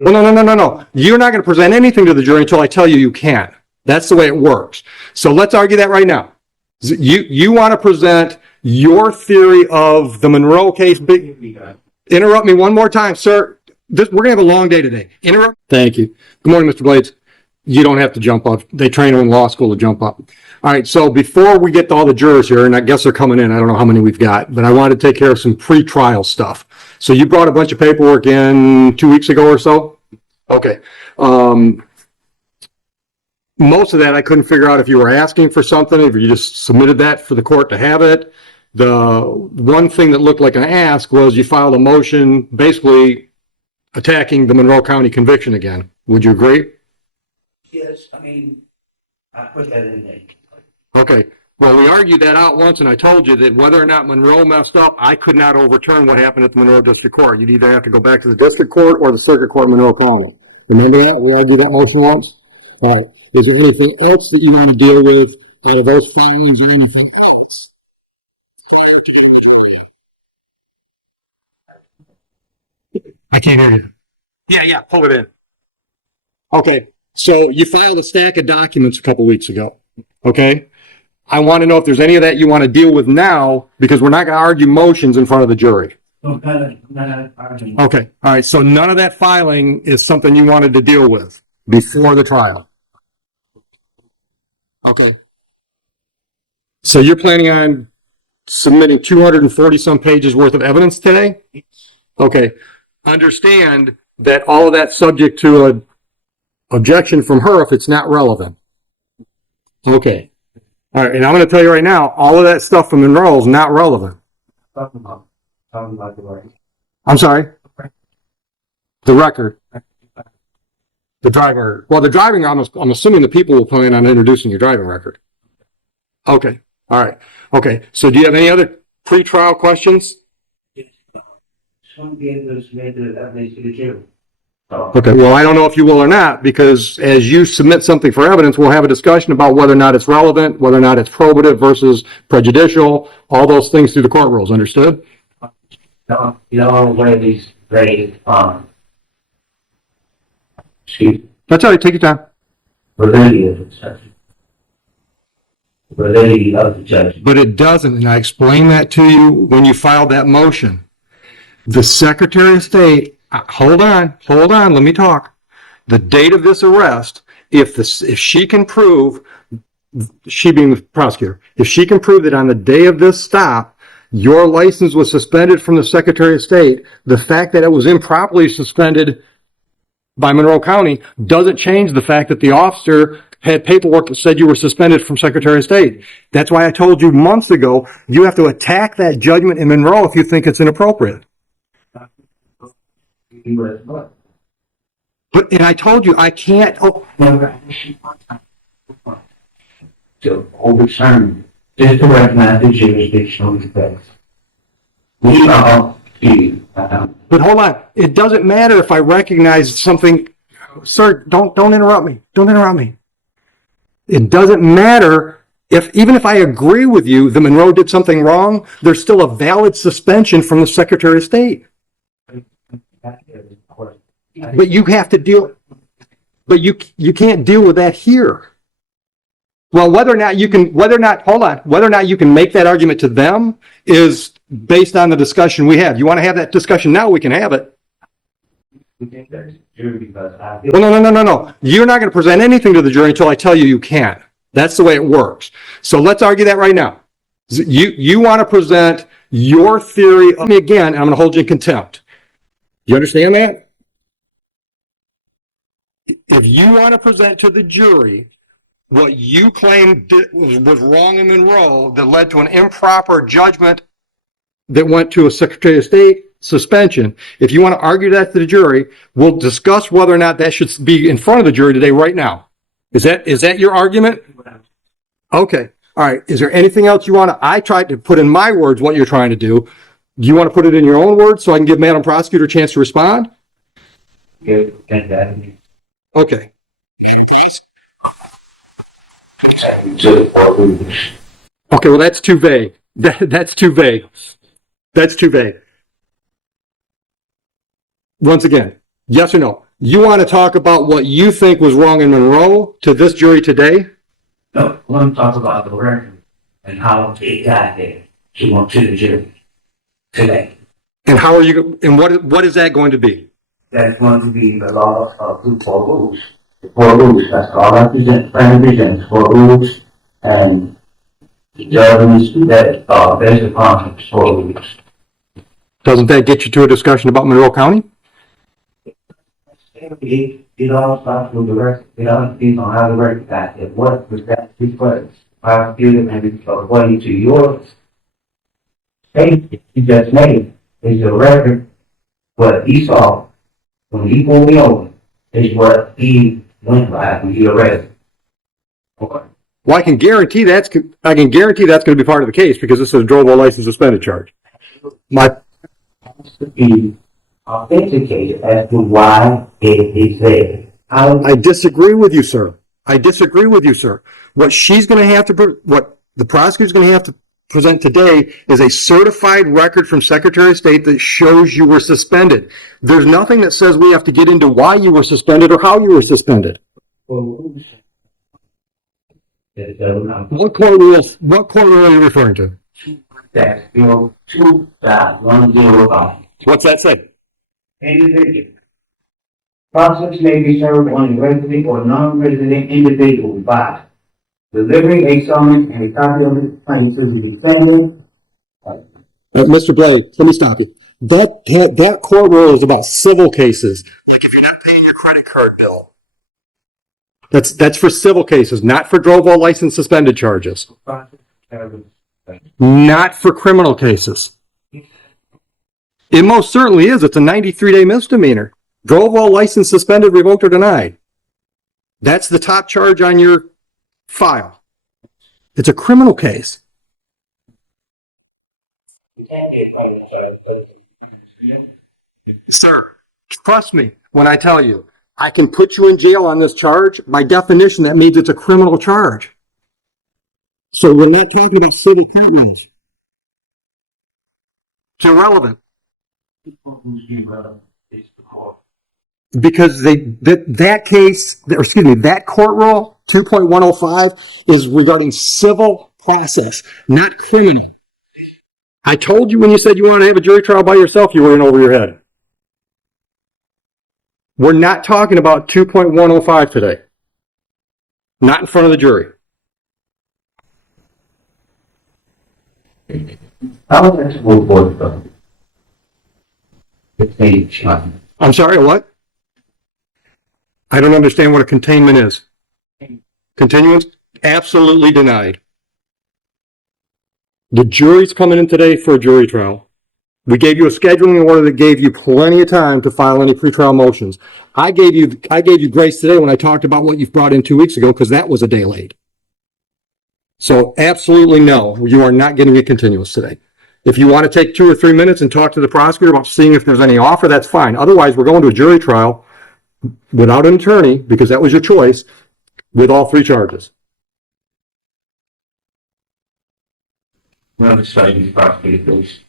Well, no. You're not going to present anything to the jury until I tell you you can't. That's the way it works. So let's argue that right now. You want to present your theory of the Monroe case. Interrupt me one more time, sir. We're going to have a long day today. Interrupt. Thank you. Good morning, Mr. Blades. You don't have to jump up. They train them in law school to jump up. All right, so before we get to all the jurors here, and I guess they're coming in, I don't know how many we've got, but I wanted to take care of some pre-trial stuff. So you brought a bunch of paperwork in 2 weeks ago or so? Okay. Most of that I couldn't figure out if you were asking for something, if you just submitted that for the court to have it. The one thing that looked like an ask was you filed a motion basically attacking the Monroe County conviction again. Would you agree? Yes, I mean, I put that in there. Okay. Well, we argued that out once, and I told you that whether or not Monroe messed up, I could not overturn what happened at the Monroe District Court. You'd either have to go back to the District Court or the Circuit Court in Monroe County. Remember that? We argued that motion once? All right. Is there anything else that you want to deal with out of those filings or anything else? I can't hear you. Yeah, pull it in. Okay. So you filed a stack of documents a couple weeks ago. Okay. I want to know if there's any of that you want to deal with now, because we're not going to argue motions in front of the jury. Okay. All right. So none of that filing is something you wanted to deal with before the trial. Okay. So you're planning on submitting 240 some pages worth of evidence today? Okay. Understand that all of that's subject to an objection from her if it's not relevant. Okay. All right, and I'm going to tell you right now, all of that stuff from Monroe is not relevant. Talking about the record. I'm sorry? The record. The driver. Well, the driving, I'm assuming the people will plan on introducing your driving record. Okay. All right. Okay. So do you have any other pre-trial questions? Some be able to submit the evidence to the jury. Okay, well, I don't know if you will or not, because as you submit something for evidence, we'll have a discussion about whether or not it's relevant, whether or not it's probative versus prejudicial, all those things through the court rules. Understood? You know, one of these very, That's all right, take your time. validity of the judge. Validity of the judge. But it doesn't, and I explained that to you when you filed that motion. The Secretary of State, hold on, let me talk. The date of this arrest, if she can prove, she being the prosecutor, if she can prove that on the day of this stop, your license was suspended from the Secretary of State, the fact that it was improperly suspended by Monroe County doesn't change the fact that the officer had paperwork that said you were suspended from Secretary of State. That's why I told you months ago, you have to attack that judgment in Monroe if you think it's inappropriate. But, and I told you, I can't. To overturn, just to recognize the jurisdictional defects. We are But hold on, it doesn't matter if I recognize something. Sir, don't interrupt me. Don't interrupt me. It doesn't matter even if I agree with you that Monroe did something wrong, there's still a valid suspension from the Secretary of State. But you have to deal, but you can't deal with that here. Well, whether or not you can make that argument to them is based on the discussion we have. You want to have that discussion now, we can have it. Well, no. You're not going to present anything to the jury until I tell you you can't. That's the way it works. So let's argue that right now. You want to present your theory of me again, and I'm going to hold you in contempt. You understand that? If you want to present to the jury what you claim was wrong in Monroe that led to an improper judgment that went to a Secretary of State suspension, if you want to argue that to the jury, we'll discuss whether or not that should be in front of the jury today right now. Is that your argument? Okay. All right. Is there anything else you want to, I tried to put in my words what you're trying to do. Do you want to put it in your own words so I can give Madam Prosecutor a chance to respond? Okay. Okay, well, that's too vague. That's too vague. That's too vague. Once again, yes or no? You want to talk about what you think was wrong in Monroe to this jury today? No, I want to talk about the record and how it got there to the jury today. And how are you, and what is that going to be? That's going to be the law of the four rules. The four rules, that's all I present, four rules, and the judge that based upon the four rules. Doesn't that get you to a discussion about Monroe County? It all starts with the record. It all depends on how the record got there. What was that request? Prosecutor, maybe according to your statement you just made, is the record what he saw when he pulled me over is what he went by when he arrested. Okay. Well, I can guarantee that's going to be part of the case because this is a drove while license suspended charge. My To be authenticated as to why it is there. I disagree with you, sir. I disagree with you, sir. What she's going to have to, what the prosecutor's going to have to present today is a certified record from Secretary of State that shows you were suspended. There's nothing that says we have to get into why you were suspended or how you were suspended. What court rule are you referring to? That's Bill 2.105. What's that say? Individual. Process may be served on a resident or non-resident individual by delivering a summons and a copy of the claim to the defendant. Mr. Blade, let me stop you. That court rule is about civil cases. Like if you're not paying your credit card bill. That's for civil cases, not for drove while license suspended charges. Not for criminal cases. It most certainly is. It's a 93-day misdemeanor. Drove while license suspended, revoked, or denied. That's the top charge on your file. It's a criminal case. Sir, trust me when I tell you, I can put you in jail on this charge. By definition, that means it's a criminal charge. So we're not talking about civil criminals. It's irrelevant. Because that court rule, 2.105, is regarding civil process, not criminal. I told you when you said you wanted to have a jury trial by yourself, you were in over your head. We're not talking about 2.105 today. Not in front of the jury. How much will board though? I'm sorry, what? I don't understand what a containment is. Continuance? Absolutely denied. The jury's coming in today for a jury trial. We gave you a scheduling order that gave you plenty of time to file any pretrial motions. I gave you grace today when I talked about what you've brought in 2 weeks ago because that was a day late. So absolutely no, you are not getting a continuance today. If you want to take 2 or 3 minutes and talk to the prosecutor about seeing if there's any offer, that's fine. Otherwise, we're going to a jury trial without an attorney, because that was your choice, with all 3 charges. I'm sorry, prosecutor, please.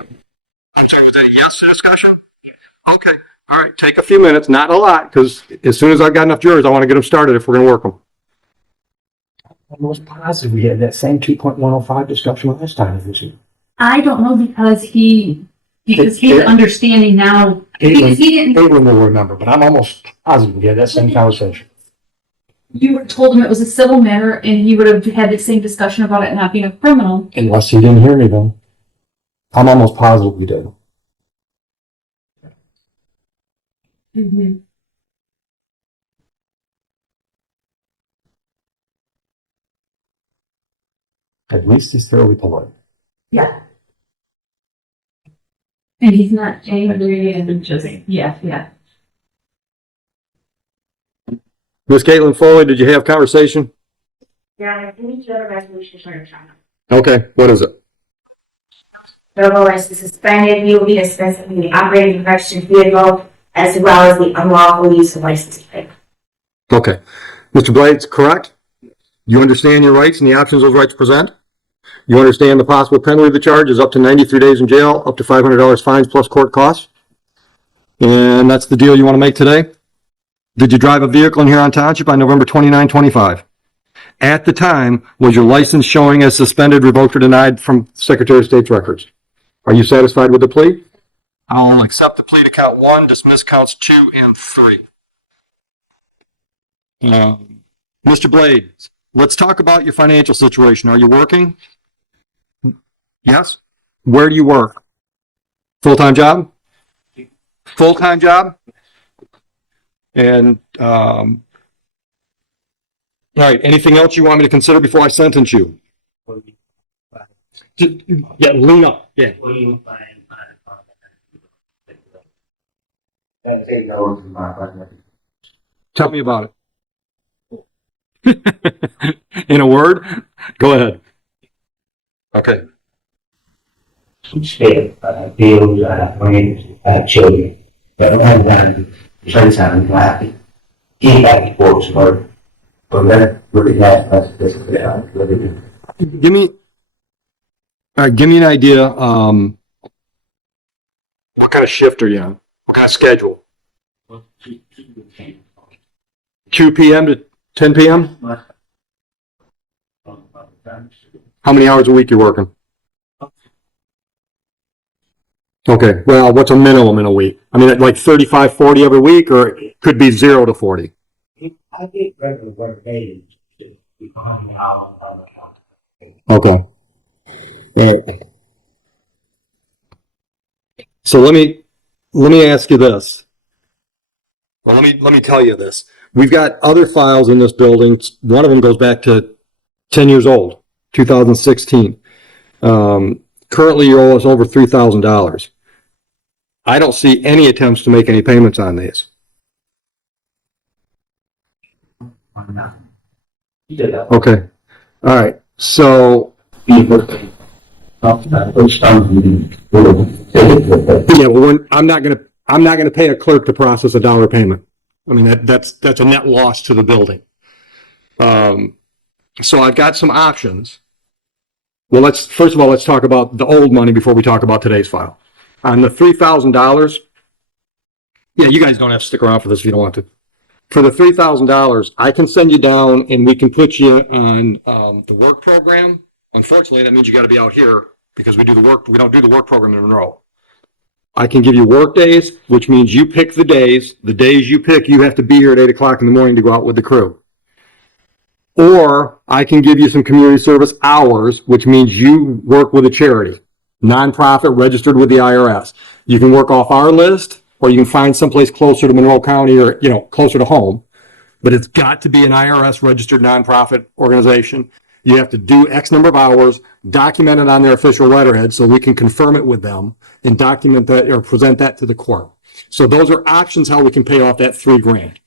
I'm sorry, was that a yes to discussion? Yes. Okay. All right, take a few minutes, not a lot, because as soon as I've got enough jurors, I want to get them started if we're going to work them. I'm almost positive we had that same 2.105 discussion last time, didn't you? I don't know because he's understanding now. Because he didn't. Caitlin will remember, but I'm almost positive we had that same conversation. You would have told him it was a civil matter, and he would have had the same discussion about it not being a criminal. Unless he didn't hear me then. I'm almost positive we did. Mm-hmm. At least he's fairly polite. Yeah. And he's not angry and just, yeah. Miss Caitlin Foley, did you have conversation? Yeah, I need to have a resolution for your child. Okay, what is it? Drivable license suspended, you will be dispensing the operating infraction vehicle as well as the unlawful use of license plate. Okay. Mr. Blades, correct? You understand your rights and the options those rights present? You understand the possible penalty of the charge is up to 93 days in jail, up to $500 fines plus court costs? And that's the deal you want to make today? Did you drive a vehicle in Huron Township on November 29, 25? At the time, was your license showing as suspended, revoked, or denied from Secretary of State's records? Are you satisfied with the plea? I'll accept the plea to count 1, dismiss counts 2 and 3. Mr. Blades, let's talk about your financial situation. Are you working? Yes? Where do you work? Full-time job? Full-time job? And, all right, anything else you want me to consider before I sentence you? Yeah, lean up, yeah. Tell me about it. In a word? Go ahead. Okay. State, bills, friends, children. But I don't have that, sometimes I have to get back and forth to work. But that, really, that's, Give me, all right, give me an idea, what kind of shift are you on? What kind of schedule? 2 p.m. to 10 p.m.? How many hours a week you working? Okay, well, what's a minimum in a week? I mean, like 35, 40 every week, or it could be 0 to 40? I get regular work days. Okay. All right. So let me ask you this. Well, let me tell you this. We've got other files in this building. One of them goes back to 10 years old, 2016. Currently, you owe us over $3,000. I don't see any attempts to make any payments on these. Okay. All right. So, yeah, well, I'm not gonna pay a clerk to process a dollar payment. I mean, that's a net loss to the building. So I've got some options. Well, first of all, let's talk about the old money before we talk about today's file. On the $3,000, yeah, you guys don't have to stick around for this if you don't want to. For the $3,000, I can send you down and we can put you on the work program. Unfortunately, that means you got to be out here because we don't do the work program in Monroe. I can give you work days, which means you pick the days. The days you pick, you have to be here at 8 o'clock in the morning to go out with the crew. Or I can give you some community service hours, which means you work with a charity, nonprofit registered with the IRS. You can work off our list, or you can find someplace closer to Monroe County or, closer to home. But it's got to be an IRS registered nonprofit organization. You have to do X number of hours, document it on their official letterhead so we can confirm it with them and document that or present that to the court. So those are options how we can pay off that $3,000.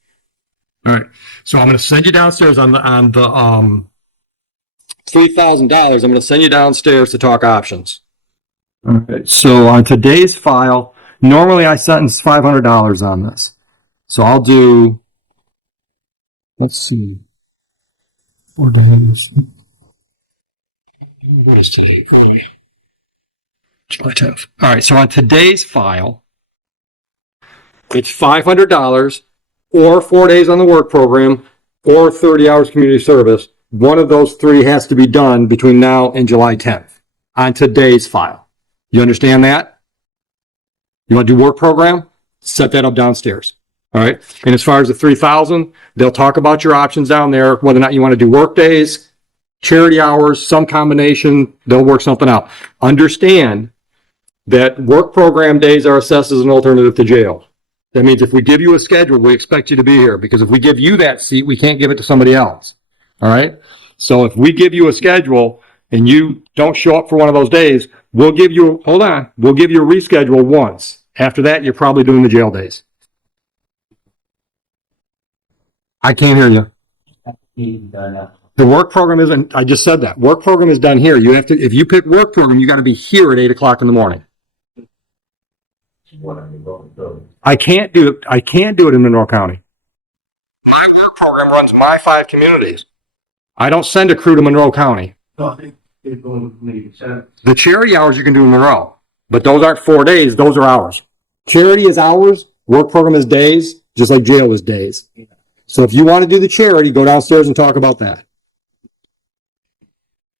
All right. So I'm going to send you downstairs on the $3,000. I'm going to send you downstairs to talk options. All right. So on today's file, normally I sentence $500 on this. So I'll do, let's see, 4 days. What is today? July 10th. All right. So on today's file, it's $500 or 4 days on the work program or 30 hours community service. One of those three has to be done between now and July 10th on today's file. You understand that? You want to do work program? Set that up downstairs. All right. And as far as the 3,000, they'll talk about your options down there, whether or not you want to do work days, charity hours, some combination, they'll work something out. Understand that work program days are assessed as an alternative to jail. That means if we give you a schedule, we expect you to be here, because if we give you that seat, we can't give it to somebody else. All right. So if we give you a schedule and you don't show up for one of those days, we'll give you a reschedule once. After that, you're probably doing the jail days. I can't hear you. The work program isn't, I just said that. Work program is done here. You have to, if you pick work program, you got to be here at 8 o'clock in the morning. I can't do it in Monroe County. My work program runs my 5 communities. I don't send a crew to Monroe County. The charity hours you can do in Monroe, but those aren't 4 days, those are hours. Charity is hours, work program is days. just like jail is days. So if you want to do the charity, go downstairs and talk about that.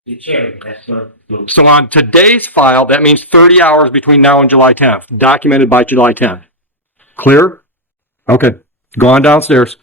The chair, that's not. So on today's file, that means 30 hours between now and July 10th, documented by July 10th. Clear? Okay, go on downstairs.